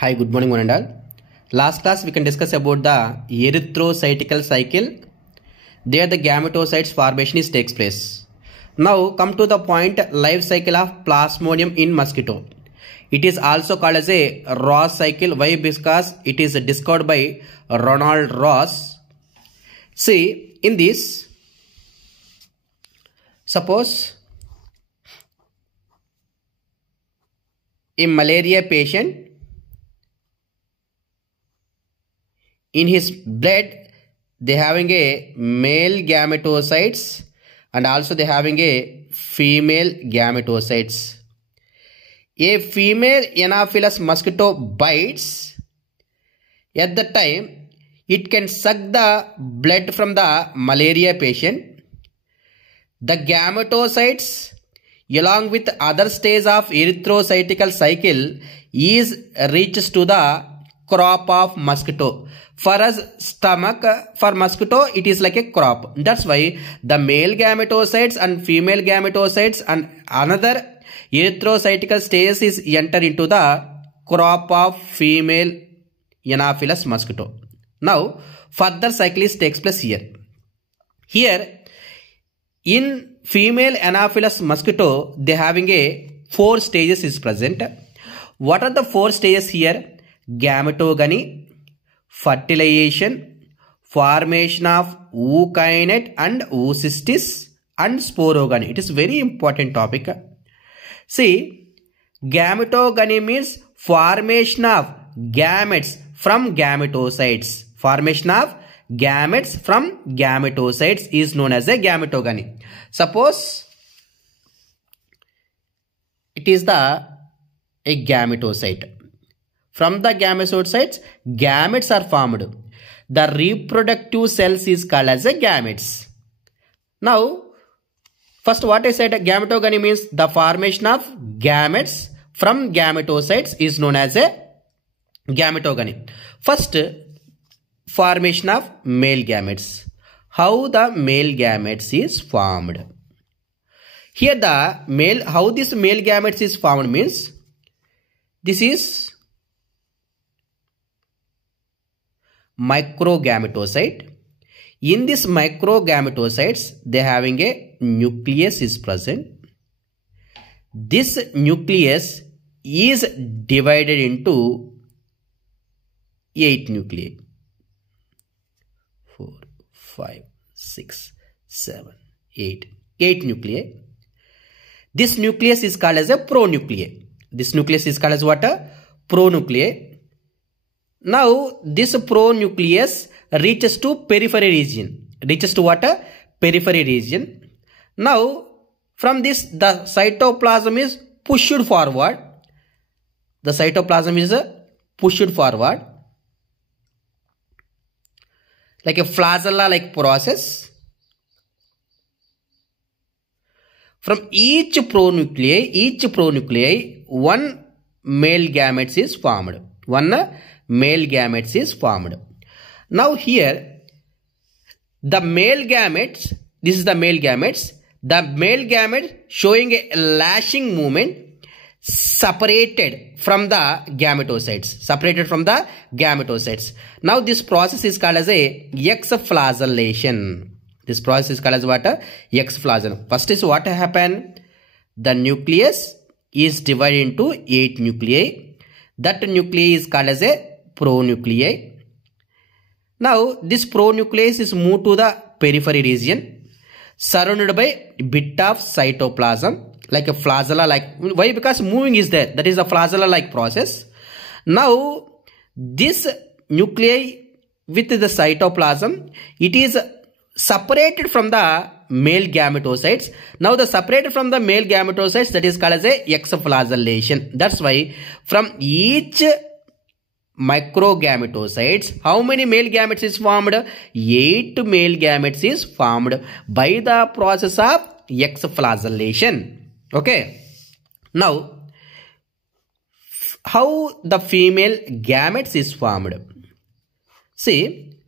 Hi, good morning one and all. Last class we can discuss about the erythrocytical cycle. There the gametocytes formation takes place. Now come to the point life cycle of Plasmodium in mosquito. It is also called as a Ross cycle. Why? Because it is discovered by Ronald Ross. See, in this, suppose a malaria patient, in his blood they having a male gametocytes and also they having a female gametocytes. A female Anopheles mosquito bites, at the time it can suck the blood from the malaria patient. The gametocytes along with other stage of erythrocytical cycle is reaches to the crop of mosquito. For us stomach, for mosquito it is like a crop. That's why the male gametocytes and female gametocytes and another erythrocytical stage is enter into the crop of female Anopheles mosquito. Now further cycle takes place here. Here in female Anopheles mosquito they having a 4 stages is present. What are the 4 stages here? Gametogamy, fertilization, formation of ookinete and oocystis, and sporogamy. It is very important topic. See, gametogamy means formation of gametes from gametocytes. Formation of gametes from gametocytes is known as a gametogamy. Suppose it is a gametocyte. From the gametocytes, gametes are formed. The reproductive cells is called as a gametes. Now, first what I said, gametogamy means the formation of gametes from gametocytes is known as a gametogamy. First, formation of male gametes. How the male gametes is formed? Here the male, how this male gametes is formed means, this is microgametocyte. In this microgametocytes, they having a nucleus is present. This nucleus is divided into 8 nuclei. 4, 5, 6, 7, 8. 8 nuclei. This nucleus is called as a pronuclei. This nucleus is called as what? Pronuclei. Now, this pronucleus reaches to periphery region. Reaches to what? Periphery region. Now, from this, the cytoplasm is pushed forward. The cytoplasm is pushed forward. Like a flagella-like process. From each pronuclei, one male gametes is formed. One male gametes is formed. Now here, the male gametes, this is the male gametes. The male gamete showing a lashing movement separated from the gametocytes. Separated from the gametocytes. Now this process is called as a exflagellation. This process is called as what? Exflagellation. First is what happened? The nucleus is divided into 8 nuclei. That nuclei is called as a pronuclei. Now this pronucleus is moved to the periphery region, surrounded by bit of cytoplasm, like a flagella like. Why? Because moving is there. That is a flagella like process. Now this nuclei with the cytoplasm, it is separated from the male gametocytes. Now the separated from the male gametocytes, that is called as a exflagellation. That's why from each microgametocytes, how many male gametes is formed? 8 male gametes is formed by the process of exflagellation. Okay. Now, how the female gametes is formed? See,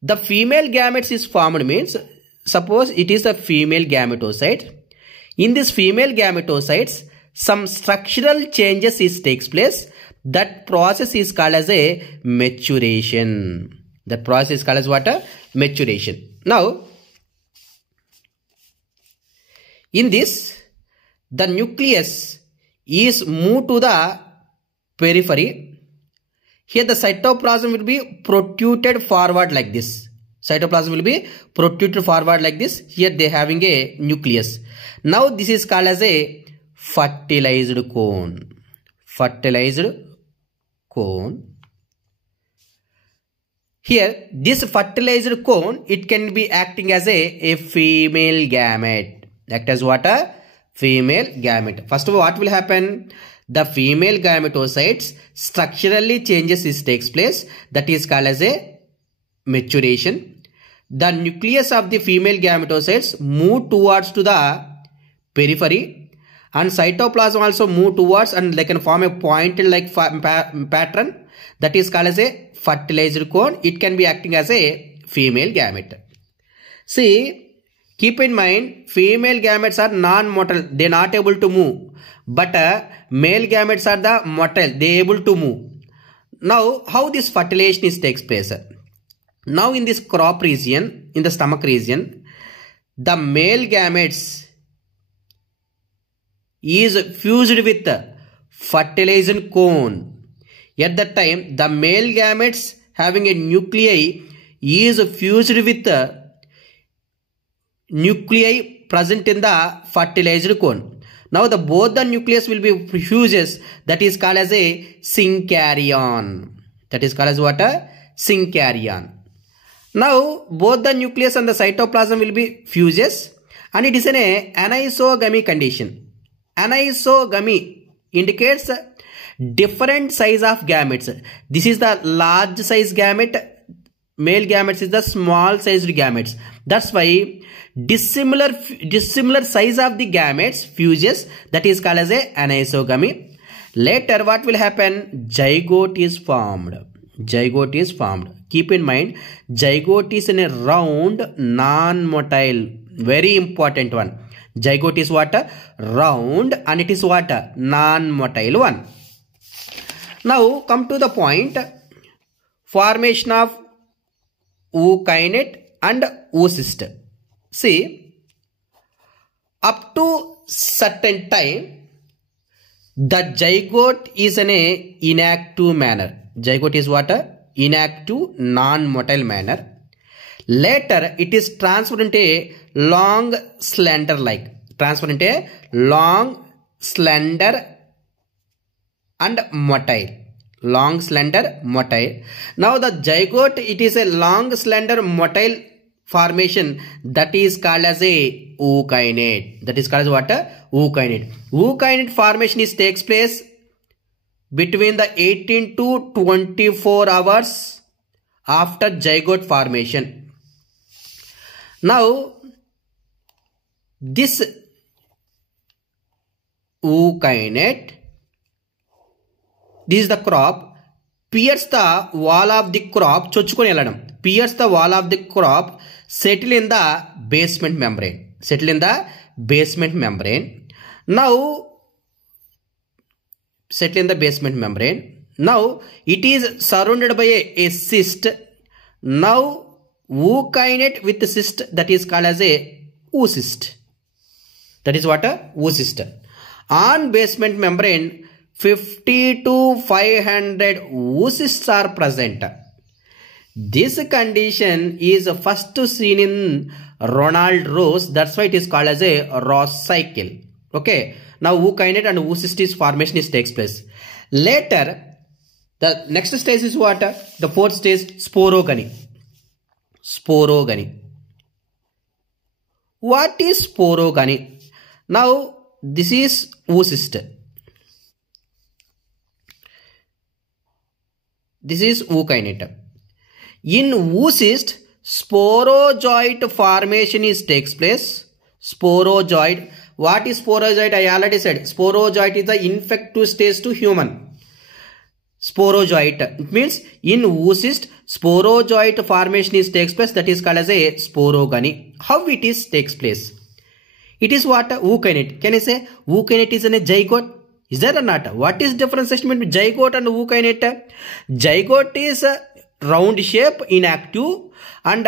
the female gametes is formed means, suppose it is a female gametocyte. In this female gametocytes, some structural changes takes place. That process is called as a maturation. That process is called as what? A maturation. Now, in this, the nucleus is moved to the periphery. Here the cytoplasm will be protruded forward like this. Cytoplasm will be protruded forward like this. Here they having a nucleus. Now this is called as a fertilized cone. Fertilized cone. Here this fertilized cone, it can be acting as a female gamete. Act as what? A female gamete. First of all, what will happen? The female gametocytes structurally changes is takes place. That is called as a maturation. The nucleus of the female gametocytes move towards to the periphery, and cytoplasm also move towards, and they can form a pointed like pattern. That is called as a fertilized cone. It can be acting as a female gamete. See, keep in mind, female gametes are non-motile. They are not able to move. But male gametes are the motile. They are able to move. Now, how this fertilization is takes place? Now, in this crop region, in the stomach region, the male gametes is fused with fertilized cone. At that time, the male gametes having a nuclei is fused with nuclei present in the fertilized cone. Now both the nucleus will be fuses. That is called as a synkaryon. That is called as what? A synkaryon. Now both the nucleus and the cytoplasm will be fuses, and it is an anisogamy condition. Anisogamy indicates different size of gametes. This is the large size gamete. Male gametes is the small sized gametes. That's why dissimilar size of the gametes fuses. That is called as a anisogamy. Later what will happen? Zygote is formed. Zygote is formed. Keep in mind, zygote is in a round non-motile. Very important one. Zygote is what? Round, and it is what? Non-motile one. Now come to the point. Formation of ookinete and oocyst. See, up to certain time, the zygote is in a inactive manner. Zygote is what? Inactive, non-motile manner. Later, it is transferred into a long, slender like. Transferred into a long, slender and motile. Long, slender, motile. Now the zygote, it is a long, slender, motile formation. That is called as a ookinete. That is called as what? Ookinete. Ookinete formation is takes place between the 18 to 24 hours after zygote formation. Now this ookinete, this is the crop, pierce the wall of the crop, chochukoni eladam, pierce the wall of the crop, settle in the basement membrane. Settle in the basement membrane. Now, settle in the basement membrane. Now, it is surrounded by a cyst. Now, ookinete with the cyst, that is called as a oocyst. That is what? A oocyst. On basement membrane, 50 to 500 oocysts are present. This condition is first seen in Ronald Ross. That's why it is called as a Ross cycle. Okay. Now ookinete and oocyst formation is takes place. Later, the next stage is what? The fourth stage, sporogony. Sporogony. What is sporogony? Now this is oocyst. This is ookinete. In oocyst, sporozoite formation is takes place. Sporozoite. What is sporozoite? I already said. Sporozoite is the infective stage to human. Sporozoite. It means in oocyst, sporozoite formation is takes place. That is called as a sporogony. How it is takes place? It is what? Ookinete. Can I say ookinete is in a zygote? Is that or not? What is differentiation between zygote and ookinete? Zygote is a round shape, inactive, and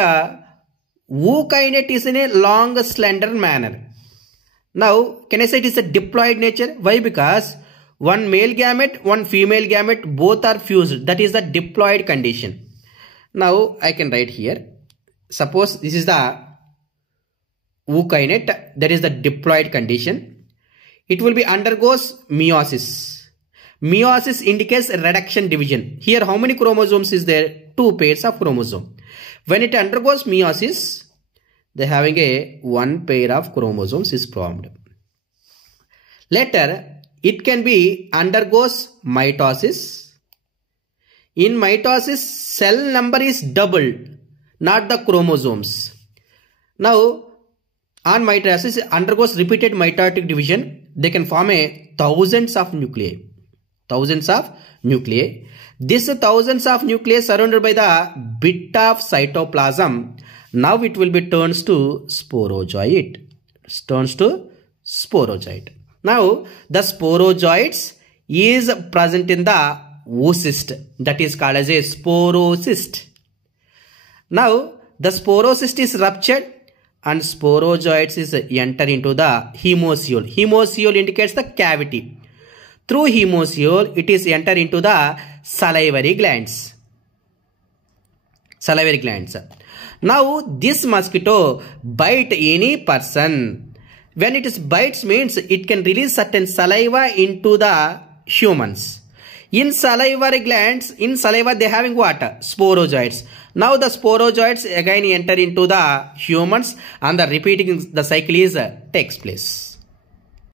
ookinete is in a long, slender manner. Now, can I say it is a diploid nature? Why? Because one male gamete, one female gamete, both are fused. That is the diploid condition. Now, I can write here. Suppose this is the ookinete, that is the diploid condition. It will be undergoes meiosis. Meiosis indicates reduction division. Here, how many chromosomes is there? 2 pairs of chromosome. When it undergoes meiosis, they having a 1 pair of chromosomes is formed. Later, it can be undergoes mitosis. In mitosis, cell number is doubled, not the chromosomes. Now, on mitosis, undergoes repeated mitotic division. They can form thousands of nuclei. Thousands of nuclei. This thousands of nuclei surrounded by the bit of cytoplasm. Now it will be turns to sporozoid. Turns to sporozoid. Now the sporozoids is present in the oocyst. That is called as a sporocyst. Now the sporocyst is ruptured and sporozoids is enter into the hemocoel. Hemocoel indicates the cavity. Through hemocoel, it is enter into the salivary glands. Salivary glands. Now, this mosquito bite any person. When it is bites means it can release certain saliva into the humans. In salivary glands, in saliva they having what? Sporozoids. Now the sporozoids again enter into the humans and the repeating the cycle is takes place.